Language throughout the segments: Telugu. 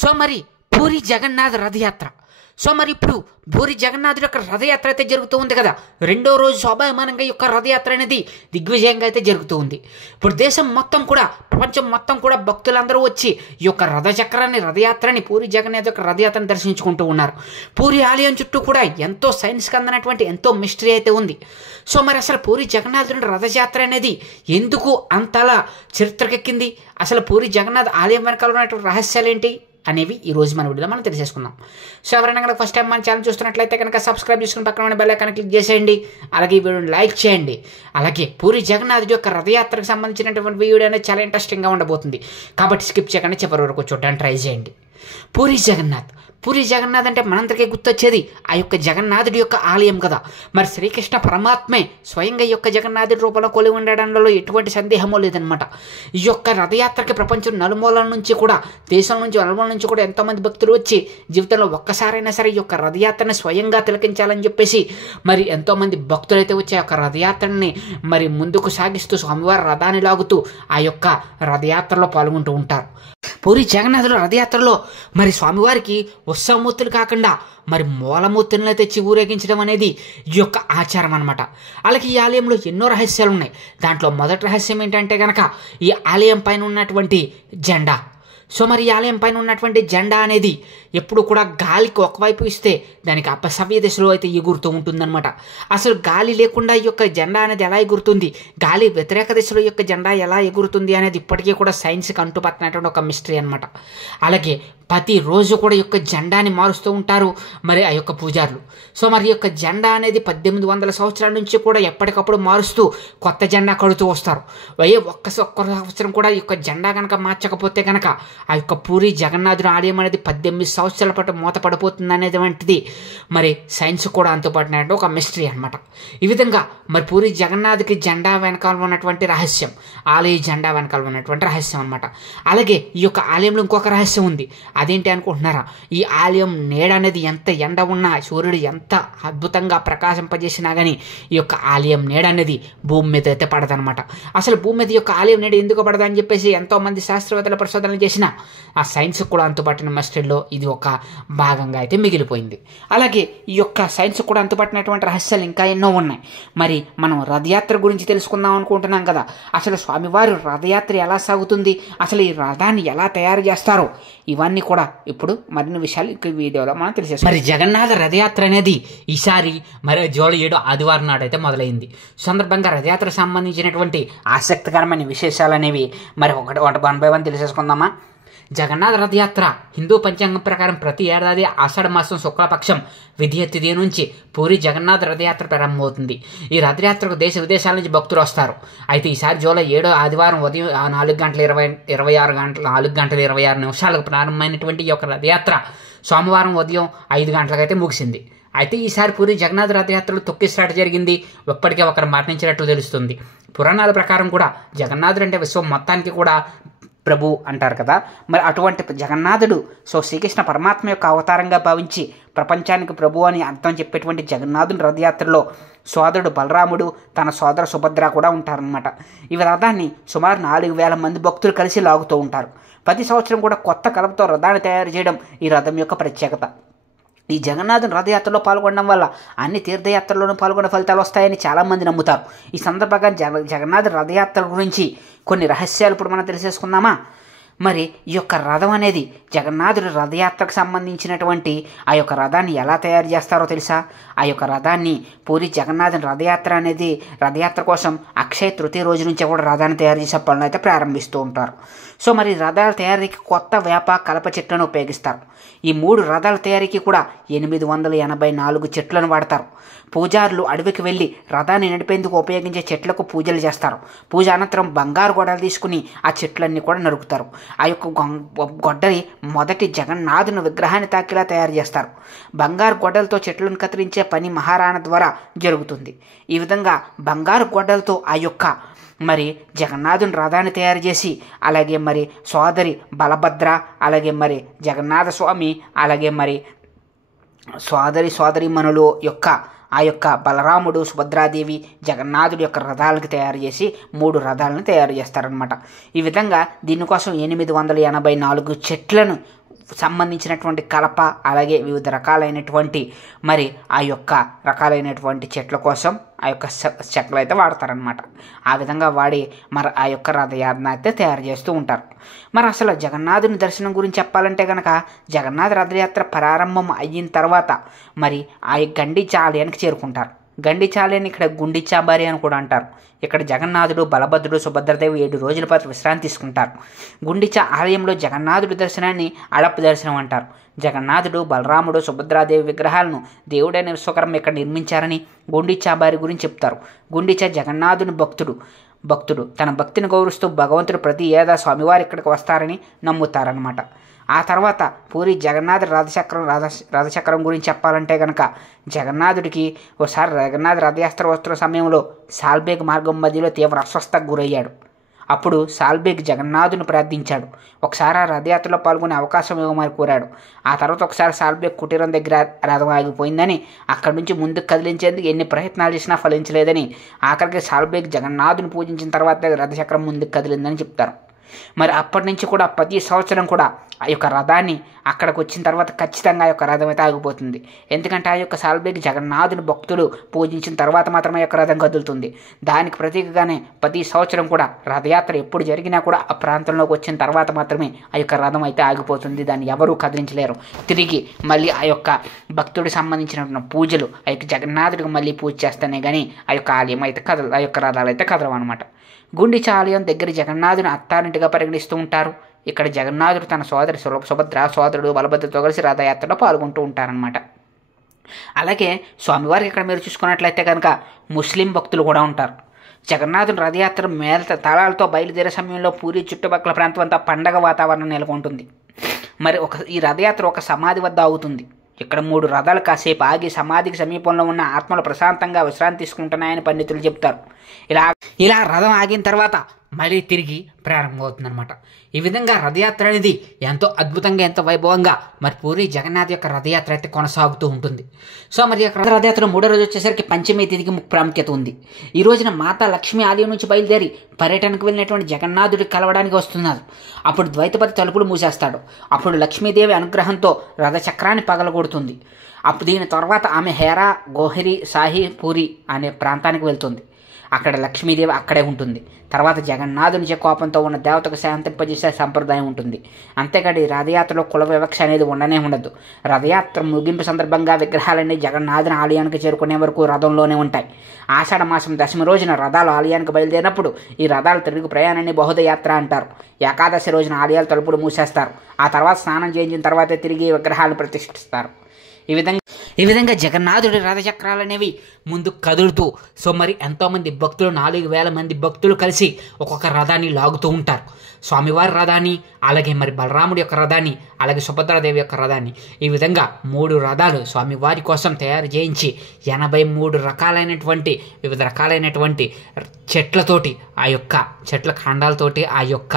సో మరి పూరి జగన్నాథ రథయాత్ర. సో మరి ఇప్పుడు పూరి జగన్నాథుడి యొక్క రథయాత్ర అయితే జరుగుతూ ఉంది కదా. రెండో రోజు శోభాయమానంగా ఈ యొక్క రథయాత్ర అనేది దిగ్విజయంగా అయితే జరుగుతూ ఉంది. ఇప్పుడు దేశం మొత్తం కూడా, ప్రపంచం మొత్తం కూడా భక్తులందరూ వచ్చి ఈ యొక్క రథచక్రాన్ని, రథయాత్రని, పూరి జగన్నాథ్ యొక్క రథయాత్రని దర్శించుకుంటూ ఉన్నారు. పూరి ఆలయం చుట్టూ కూడా ఎంతో సైన్స్కి అందనటువంటి ఎంతో మిస్టరీ అయితే ఉంది. సో మరి అసలు పూరి జగన్నాథుడి రథయాత్ర అనేది ఎందుకు అంతలా చరిత్రకెక్కింది, అసలు పూరి జగన్నాథ్ ఆలయం వెనకాల ఉన్నటువంటి రహస్యాలు ఏంటి అనేవి ఈరోజు మన వీడియోలో మనం తెలిసేసుకుందాం. సో ఎవరైనా కనుక ఫస్ట్ టైం మన ఛానల్ చూస్తున్నట్లయితే కనుక సబ్స్క్రైబ్ చేసుకుని పక్కన ఉన్న బెల్ ఐకాన్ క్లిక్ చేసేయండి. అలాగే ఈ వీడియోని లైక్ చేయండి. అలాగే పూరి జగన్నాథ్ యొక్క రథయాత్రకు సంబంధించినటువంటి వీడియో అనేది చాలా ఇంట్రెస్టింగ్గా ఉండబోతుంది, కాబట్టి స్కిప్ చేయకుండా చివరి వరకు చూడడానికి ట్రై చేయండి. పూరి జగన్నాథ్ అంటే మనందరికీ గుర్తొచ్చేది ఆ యొక్క జగన్నాథుడి యొక్క ఆలయం కదా. మరి శ్రీకృష్ణ పరమాత్మే స్వయంగా ఈ యొక్క జగన్నాథుడి రూపంలో కొలి ఉండడంలో ఎటువంటి సందేహమూ లేదనమాట. ఈ యొక్క రథయాత్రకి ప్రపంచం నలుమూలల నుంచి కూడా, దేశం నుంచి నలుమూలల నుంచి కూడా ఎంతోమంది భక్తులు వచ్చి జీవితంలో ఒక్కసారైనా సరే ఈ యొక్క రథయాత్రని స్వయంగా తిలకించాలని చెప్పేసి మరి ఎంతోమంది భక్తులు అయితే వచ్చి ఆ యొక్క రథయాత్రని మరి ముందుకు సాగిస్తూ స్వామివారి రథాన్ని లాగుతూ ఆ యొక్క రథయాత్రలో పాల్గొంటూ ఉంటారు. పూరి జగన్నాథుల రథయాత్రలో మరి స్వామివారికి ఉత్సవమూర్తులు కాకుండా మరి మూలమూర్తులను తెచ్చి ఊరేగించడం అనేది ఈ యొక్క ఆచారం అనమాట. అలాగే ఈ ఆలయంలో ఎన్నో రహస్యాలు ఉన్నాయి. దాంట్లో మొదటి రహస్యం ఏంటంటే కనుక ఈ ఆలయం పైన ఉన్నటువంటి జెండా. సో మరి ఈ ఆలయం పైన ఉన్నటువంటి జెండా అనేది ఎప్పుడు కూడా గాలికి ఒకవైపు ఇస్తే దానికి అపసవ్య దిశలో అయితే ఎగురుతూ ఉంటుందన్నమాట. అసలు గాలి లేకుండా ఈ యొక్క జెండా అనేది ఎలా ఎగురుతుంది, గాలి వ్యతిరేక దిశలో ఈ యొక్క జెండా ఎలా ఎగురుతుంది అనేది ఇప్పటికీ కూడా సైన్స్కి అంటుపట్టినటువంటి ఒక మిస్టరీ అనమాట. అలాగే ప్రతిరోజు కూడా ఈ యొక్క జెండాని మారుస్తూ ఉంటారు మరి ఆ యొక్క పూజారులు. సో మరి ఈ యొక్క జెండా అనేది 1800 సంవత్సరాల నుంచి కూడా ఎప్పటికప్పుడు మారుస్తూ కొత్త జెండా కడుతూ వస్తారు. ఒక్క సంవత్సరం కూడా ఈ యొక్క జెండా కనుక మార్చకపోతే కనుక ఆ యొక్క పూరి జగన్నాథుడి ఆలయం అనేది 18 సంవత్సరాల పాటు మూత పడిపోతుంది అనేటువంటిది మరి సైన్స్ కూడా అంతుపట్టినట్టు ఒక మిస్టరీ అనమాట. ఈ విధంగా మరి పూరి జగన్నాథ్కి జెండా వెనకాల ఉన్నటువంటి రహస్యం, ఆలయ జెండా వెనకాల ఉన్నటువంటి రహస్యం అనమాట. అలాగే ఈ యొక్క ఆలయంలో ఇంకొక రహస్యం ఉంది. అదేంటి అనుకుంటున్నారా? ఈ ఆలయం నీడ అనేది ఎంత ఎండ ఉన్నా, సూర్యుడు ఎంత అద్భుతంగా ప్రకాశింపజేసినా కానీ ఈ యొక్క ఆలయం నీడ అనేది భూమి మీద అయితే పడదనమాట. అసలు భూమి మీద ఈ యొక్క ఆలయం నీడ ఎందుకు పడదని చెప్పేసి ఎంతోమంది శాస్త్రవేత్తల పరిశోధనలు చేసిన ఆ సైన్స్ కూడా అంతుపట్టిన మిస్టరీలో ఇది ఒక భాగంగా అయితే మిగిలిపోయింది. అలాగే ఈ యొక్క సైన్స్ కూడా అంతుపట్టినటువంటి రహస్యాలు ఇంకా ఎన్నో ఉన్నాయి. మరి మనం రథయాత్ర గురించి తెలుసుకుందాం అనుకుంటున్నాం కదా. అసలు స్వామివారి రథయాత్ర ఎలా సాగుతుంది, అసలు ఈ రథాన్ని ఎలా తయారు చేస్తారో ఇవన్నీ కూడా ఇప్పుడు మరిన్ని విషయాలు ఈ వీడియోలో మనం తెలిసేస్తాం. మరి జగన్నాథ రథయాత్ర అనేది ఈసారి మరి జూలై 7 ఆదివారం నాడు అయితే మొదలైంది. సందర్భంగా రథయాత్రకు సంబంధించినటువంటి ఆసక్తికరమైన విశేషాలు అనేవి మరి ఒకటి 1 by 1 తెలిసేసుకుందామా. జగన్నాథ రథయాత్ర హిందూ పంచాంగం ప్రకారం ప్రతి ఏడాది ఆషాఢ మాసం శుక్లపక్షం విధియ తిథి నుంచి పూరి జగన్నాథ రథయాత్ర ప్రారంభమవుతుంది. ఈ రథయాత్రకు దేశ విదేశాల నుంచి భక్తులు వస్తారు. అయితే ఈసారి జూలై 7 ఆదివారం ఉదయం 4:26 ప్రారంభమైనటువంటి ఈ యొక్క రథయాత్ర సోమవారం ఉదయం 5 గంటలకైతే ముగిసింది. అయితే ఈసారి పూరి జగన్నాథ రథయాత్రలో తొక్కిసలాట జరిగింది. ఇప్పటికే ఒకరు మరణించినట్లు తెలుస్తుంది. పురాణాల ప్రకారం కూడా జగన్నాథుడు అంటే విశ్వం మొత్తానికి కూడా ప్రభు అంటారు కదా. మరి అటువంటి జగన్నాథుడు శ్రీకృష్ణ పరమాత్మ యొక్క అవతారంగా భావించి ప్రపంచానికి ప్రభు అని అర్థం చెప్పేటువంటి జగన్నాథుని రథయాత్రలో సోదరుడు బలరాముడు, తన సోదర సుభద్ర కూడా ఉంటారనమాట. ఈ రథాన్ని సుమారు 4000 మంది భక్తులు కలిసి లాగుతూ ఉంటారు. ప్రతి సంవత్సరం కూడా కొత్త కలపతో రథాన్ని తయారు చేయడం ఈ రథం యొక్క ప్రత్యేకత. ఈ జగన్నాథుని రథయాత్రలో పాల్గొనడం వల్ల అన్ని తీర్థయాత్రల్లోనూ పాల్గొనే ఫలితాలు వస్తాయని చాలామంది నమ్ముతారు. ఈ సందర్భంగా జగన్నాథుని రథయాత్ర గురించి కొన్ని రహస్యాలు ఇప్పుడు మనం తెలిసేసుకుందామా. మరి ఈ యొక్క రథం అనేది జగన్నాథుడి రథయాత్రకు సంబంధించినటువంటి ఆ యొక్క రథాన్ని ఎలా తయారు చేస్తారో తెలుసా? ఆ యొక్క రథాన్ని పూరి జగన్నాథుని రథయాత్ర కోసం అక్షయ తృతీయ రోజు నుంచే కూడా రథాన్ని తయారు చేసే పనులు అయితే ప్రారంభిస్తూ ఉంటారు. సో మరి రథాల తయారీకి కొత్త వేప కలప చెట్లను ఉపయోగిస్తారు. ఈ 3 రథాల తయారీకి కూడా 884 చెట్లను వాడతారు. పూజారులు అడవికి వెళ్ళి రథాన్ని నడిపేందుకు ఉపయోగించే చెట్లకు పూజలు చేస్తారు. పూజ అనంతరం బంగారు గొడ్డలు తీసుకుని ఆ చెట్లన్నీ కూడా నరుకుతారు. ఆ యొక్క గొడ్డలి మొదటి జగన్నాథుని విగ్రహాన్ని తాకిలా తయారు చేస్తారు. బంగారు గొడ్డలతో చెట్లను కత్తిరించే పని మహారాణా ద్వారా జరుగుతుంది. ఈ విధంగా బంగారు గొడ్డలతో ఆ యొక్క మరి జగన్నాథుని రథాన్ని తయారు చేసి, అలాగే మరి సోదరి బలభద్ర, అలాగే మరి జగన్నాథ స్వామి, అలాగే మరి సోదరిమణులు యొక్క ఆ యొక్క బలరాముడు, సుభద్రాదేవి జగన్నాథుడి యొక్క రథాలకు తయారు చేసి 3 రథాలను తయారు చేస్తారనమాట. ఈ విధంగా దీనికోసం 884 చెట్లను సంబంధించినటువంటి కలప, అలాగే వివిధ రకాలైనటువంటి మరి ఆ యొక్క రకాలైనటువంటి చెట్ల కోసం ఆ యొక్క చెక్కలు అయితే వాడతారనమాట. ఆ విధంగా వాడి మరి ఆ యొక్క రథయాత్ర అయితే తయారు చేస్తూ ఉంటారు. మరి అసలు జగన్నాథుని దర్శనం గురించి చెప్పాలంటే కనుక జగన్నాథ రథయాత్ర ప్రారంభం అయిన తర్వాత మరి ఆ గండిచా ఆలయానికి చేరుకుంటారు. గండిచా ఆలయాన్ని ఇక్కడ గుండిచాంబారి అని కూడా అంటారు. ఇక్కడ జగన్నాథుడు, బలభద్రుడు, సుభద్రదేవి 7 రోజుల పాటు విశ్రాంతి తీసుకుంటారు. గుండిచా ఆలయంలో జగన్నాథుడి దర్శనాన్ని అడప్పు దర్శనం అంటారు. జగన్నాథుడు, బలరాముడు, సుభద్రాదేవి విగ్రహాలను దేవుడైన విశ్వకర్మ ఇక్కడ నిర్మించారని గుండిచాంబారి గురించి చెప్తారు. గుండిచా జగన్నాథుని భక్తుడు తన భక్తిని గౌరవిస్తూ భగవంతుడు ప్రతి ఏటా స్వామివారి ఇక్కడికి వస్తారని నమ్ముతారనమాట. ఆ తర్వాత పూరి జగన్నాథ రథచక్రం గురించి చెప్పాలంటే కనుక జగన్నాథుడికి ఒకసారి జగన్నాథ రథయాత్ర వస్తున్న సమయంలో సాల్బేగ్ మార్గం మధ్యలో తీవ్ర అస్వస్థతకు గురయ్యాడు. అప్పుడు సాల్బేగ్ జగన్నాథుని ప్రార్థించాడు. ఒకసారి ఆ రథయాత్రలో పాల్గొనే అవకాశం ఇవ్వమని కోరాడు. ఆ తర్వాత ఒకసారి సాల్బేగ్ కుటీరం దగ్గర రథం ఆగిపోయిందని, అక్కడి నుంచి ముందుకు కదిలించేందుకు ఎన్ని ప్రయత్నాలు చేసినా ఫలించలేదని, ఆఖరికి సాల్బేగ్ జగన్నాథుని పూజించిన తర్వాత రథచక్రం ముందుకు కదిలిందని చెప్తారు. మరి అప్పటి నుంచి కూడా ప్రతి సంవత్సరం కూడా ఆ యొక్క రథాన్ని అక్కడికి వచ్చిన తర్వాత ఖచ్చితంగా ఆ యొక్క రథం అయితే ఆగిపోతుంది. ఎందుకంటే ఆ యొక్క సాల్బేగ్ జగన్నాథుని భక్తులు పూజించిన తర్వాత మాత్రమే ఆ యొక్క రథం కదులుతుంది. దానికి ప్రతీకగానే ప్రతి సంవత్సరం కూడా రథయాత్ర ఎప్పుడు జరిగినా కూడా ఆ ప్రాంతంలోకి వచ్చిన తర్వాత మాత్రమే ఆ యొక్క రథం అయితే ఆగిపోతుంది. దాన్ని ఎవరూ కదిలించలేరు. తిరిగి మళ్ళీ ఆ యొక్క భక్తుడికి సంబంధించిన పూజలు ఆ యొక్క జగన్నాథుడికి మళ్ళీ పూజ చేస్తేనే కానీ ఆ యొక్క ఆలయం అయితే ఆ యొక్క రథాలు అయితే కదలవు అనమాట. గుండిచా ఆలయం దగ్గర జగన్నాథుని అత్తారింటిగా పరిగణిస్తూ ఉంటారు. ఇక్కడ జగన్నాథుడు తన సోదరి సుభద్ర, సోదరుడు బలభద్రతో కలిసి రథయాత్రలో పాల్గొంటూ ఉంటారనమాట. అలాగే స్వామివారికి ఇక్కడ మీరు చూసుకున్నట్లయితే కనుక ముస్లిం భక్తులు కూడా ఉంటారు. జగన్నాథుని రథయాత్ర మేళ తాళాలతో బయలుదేరే సమయంలో పూరి చుట్టుపక్కల ప్రాంతం అంతా పండగ వాతావరణం నెలకొంటుంది. మరి ఈ రథయాత్ర ఒక సమాధి వద్ద ఆగుతుంది. ఇక్కడ 3 రథాలు కాసేపు ఆగి సమాధికి సమీపంలో ఉన్న ఆత్మలు ప్రశాంతంగా విశ్రాంతి తీసుకుంటున్నాయని పండితులు చెప్తారు. ఇలా రథం ఆగిన తర్వాత మళ్ళీ తిరిగి ప్రారంభమవుతుందన్నమాట. ఈ విధంగా రథయాత్ర అనేది ఎంతో అద్భుతంగా, ఎంతో వైభవంగా మరి పూరి జగన్నాథ్ యొక్క రథయాత్ర అయితే కొనసాగుతూ ఉంటుంది. సో మరి రథయాత్ర 3వ రోజు వచ్చేసరికి పంచమి తిథికి ప్రాముఖ్యత ఉంది. ఈ రోజున మాతా లక్ష్మి ఆలయం నుంచి బయలుదేరి పర్యటనకు వెళ్ళినటువంటి జగన్నాథుడికి కలవడానికి వస్తున్నారు. అప్పుడు ద్వైతపతి తలుపులు మూసేస్తాడు. అప్పుడు లక్ష్మీదేవి అనుగ్రహంతో రథచక్రాన్ని పగలగొడుతుంది. అప్పుడు దీని తర్వాత ఆమె హేరా, గోహరి, సాహి పూరి అనే ప్రాంతానికి వెళ్తుంది. అక్కడ లక్ష్మీదేవి అక్కడే ఉంటుంది. తర్వాత జగన్నాథుని కోపంతో ఉన్న దేవతకు శాంతింపజేసే సంప్రదాయం ఉంటుంది. అంతేకాదు ఈ రథయాత్రలో కుల వివక్ష అనేది ఉండనే ఉండదు. రథయాత్ర ముగింపు సందర్భంగా విగ్రహాలన్నీ జగన్నాథుని ఆలయానికి చేరుకునే వరకు రథంలోనే ఉంటాయి. ఆషాఢ మాసం 10వ రోజున రథాలు ఆలయానికి బయలుదేరినప్పుడు ఈ రథాలు తిరుగు ప్రయాణాన్ని బహుదయాత్ర అంటారు. ఏకాదశి రోజున ఆలయాలు తలుపులు మూసేస్తారు. ఆ తర్వాత స్నానం చేయించిన తర్వాతే తిరిగి విగ్రహాలను ప్రతిష్ఠిస్తారు. ఈ విధంగా జగన్నాథుడి రథచక్రాలు అనేవి ముందుకు కదులుతూ సో మరి ఎంతోమంది భక్తులు 4000 మంది భక్తులు కలిసి ఒక్కొక్క రథాన్ని లాగుతూ ఉంటారు. స్వామివారి రథాన్ని, అలాగే మరి బలరాముడి యొక్క రథాన్ని, అలాగే సుభద్రాదేవి యొక్క రథాన్ని, ఈ విధంగా 3 రథాలు స్వామివారి కోసం తయారు చేయించి 83 రకాలైనటువంటి వివిధ రకాలైనటువంటి చెట్లతోటి, ఆ యొక్క చెట్ల కాండాలతోటి, ఆ యొక్క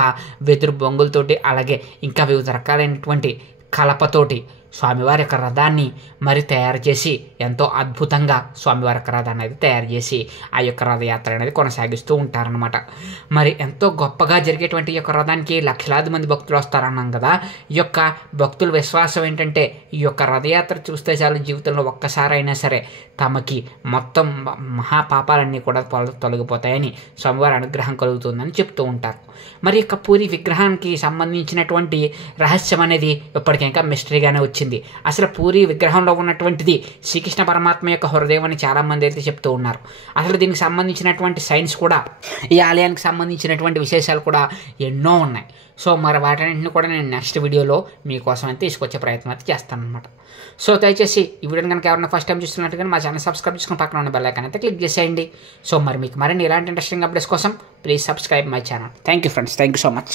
వెదురు బొంగులతోటి, అలాగే ఇంకా వివిధ రకాలైనటువంటి కలపతోటి స్వామివారి యొక్క రథాన్ని మరి తయారు చేసి ఎంతో అద్భుతంగా స్వామివారి యొక్క రథాన్ని అయితే తయారు చేసి ఆ యొక్క రథయాత్ర అనేది కొనసాగిస్తూ ఉంటారనమాట. మరి ఎంతో గొప్పగా జరిగేటువంటి ఈ యొక్క రథానికి లక్షలాది మంది భక్తులు వస్తారన్నాం కదా. ఈ యొక్క భక్తుల విశ్వాసం ఏంటంటే ఈ యొక్క రథయాత్ర చూస్తే చాలు జీవితంలో ఒక్కసారైనా సరే తమకి మొత్తం మహాపాపాలన్నీ కూడా తొలగిపోతాయని స్వామివారి అనుగ్రహం కలుగుతుందని చెప్తూ ఉంటారు. మరి యొక్క పూరి విగ్రహానికి సంబంధించినటువంటి రహస్యం అనేది ఇప్పటికీ ఇంకా మిస్టరీగానే వచ్చింది. అసలు పూరి విగ్రహంలో ఉన్నటువంటిది శ్రీకృష్ణ పరమాత్మ యొక్క హృదయం అని చాలామంది అయితే చెప్తూ ఉన్నారు. అసలు దీనికి సంబంధించినటువంటి సైన్స్ కూడా, ఈ ఆలయానికి సంబంధించినటువంటి విశేషాలు కూడా ఎన్నో ఉన్నాయి. సో మరి వాటన్నింటిని కూడా నేను నెక్స్ట్ వీడియోలో మీకోసం అయితే తీసుకొచ్చే ప్రయత్నం అయితే చేస్తాను అనమాట. సో దయచేసి ఈ వీడియోని కనుక ఎవరైనా ఫస్ట్ టైం చూస్తున్నట్టుగా మా ఛానల్ సబ్స్క్రైబ్ చేసుకుని పక్కన ఉన్న బెల్ ఐకాన్ అయితే క్లిక్ చేసేయండి. సో మరి మీకు మరిన్ని ఇలాంటి ఇంట్రెస్టింగ్ అప్డేట్స్ కోసం please subscribe my channel. Thank you friends, thank you so much.